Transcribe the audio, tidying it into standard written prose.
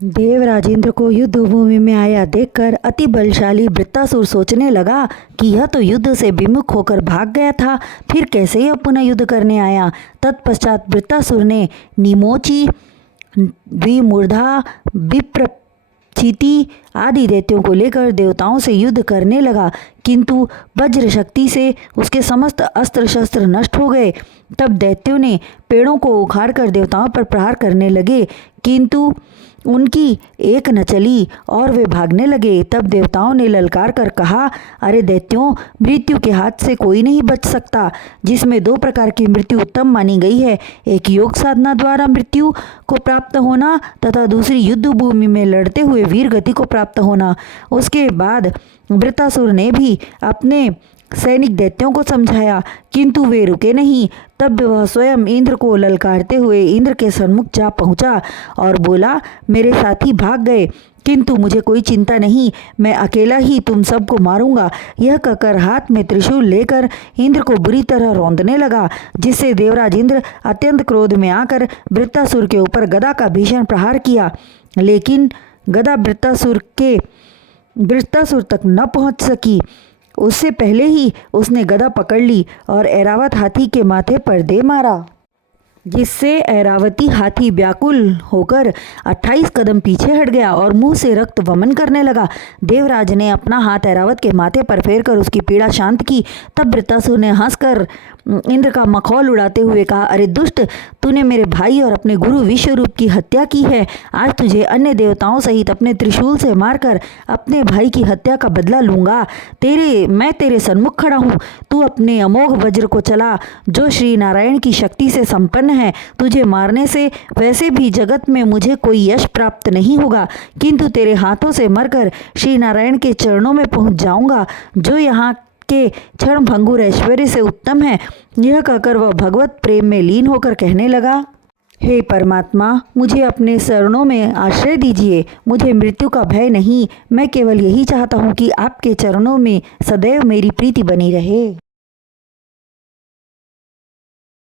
देवराज इंद्र को युद्ध भूमि में आया देखकर अति बलशाली वृत्तासुर सोचने लगा कि यह तो युद्ध से विमुख होकर भाग गया था, फिर कैसे यह पुनः युद्ध करने आया। तत्पश्चात वृत्तासुर ने निमोची, द्विमूर्धा, विप्रचिति आदि दैत्यों को लेकर देवताओं से युद्ध करने लगा, किंतु वज्र शक्ति से उसके समस्त अस्त्र शस्त्र नष्ट हो गए। तब दैत्यों ने पेड़ों को उखाड़कर देवताओं पर प्रहार करने लगे, किंतु उनकी एक न चली और वे भागने लगे। तब देवताओं ने ललकार कर कहा, अरे दैत्यों, मृत्यु के हाथ से कोई नहीं बच सकता, जिसमें दो प्रकार की मृत्यु उत्तम मानी गई है, एक योग साधना द्वारा मृत्यु को प्राप्त होना तथा दूसरी युद्ध भूमि में लड़ते हुए वीर गति को प्राप्त होना। उसके बाद वृत्तासुर ने भी अपने सैनिक दैत्यों को समझाया, किंतु वे रुके नहीं। तब वह स्वयं इंद्र को ललकारते हुए इंद्र के सन्मुख जा पहुंचा और बोला, मेरे साथी भाग गए, किंतु मुझे कोई चिंता नहीं, मैं अकेला ही तुम सबको मारूंगा। यह कहकर हाथ में त्रिशूल लेकर इंद्र को बुरी तरह रौंदने लगा, जिससे देवराज इंद्र अत्यंत क्रोध में आकर वृत्तासुर के ऊपर गदा का भीषण प्रहार किया, लेकिन गदा वृत्तासुर तक न पहुंच सकी। उससे पहले ही उसने गदा पकड़ ली और ऐरावत हाथी के माथे पर दे मारा, जिससे ऐरावती हाथी व्याकुल होकर 28 कदम पीछे हट गया और मुंह से रक्त वमन करने लगा। देवराज ने अपना हाथ ऐरावत के माथे पर फेरकर उसकी पीड़ा शांत की। तब वृत्तासुर ने हंसकर इंद्र का मखौल उड़ाते हुए कहा, अरे दुष्ट, तूने मेरे भाई और अपने गुरु विश्वरूप की हत्या की है। आज तुझे अन्य देवताओं सहित अपने त्रिशूल से मारकर अपने भाई की हत्या का बदला लूंगा। मैं तेरे सन्मुख खड़ा हूँ, तू अपने अमोघ वज्र को चला, जो श्री नारायण की शक्ति से संपन्न है। तुझे मारने से वैसे भी जगत में मुझे कोई यश प्राप्त नहीं होगा, किंतु तेरे हाथों से मरकर श्री नारायण के चरणों में पहुंच जाऊंगा, जो यहाँ के क्षण भंगुर ऐश्वर्य से उत्तम है। यह कहकर वह भगवत प्रेम में लीन होकर कहने लगा, हे परमात्मा, मुझे अपने शरणों में आश्रय दीजिए। मुझे मृत्यु का भय नहीं, मैं केवल यही चाहता हूँ कि आपके चरणों में सदैव मेरी प्रीति बनी रहे।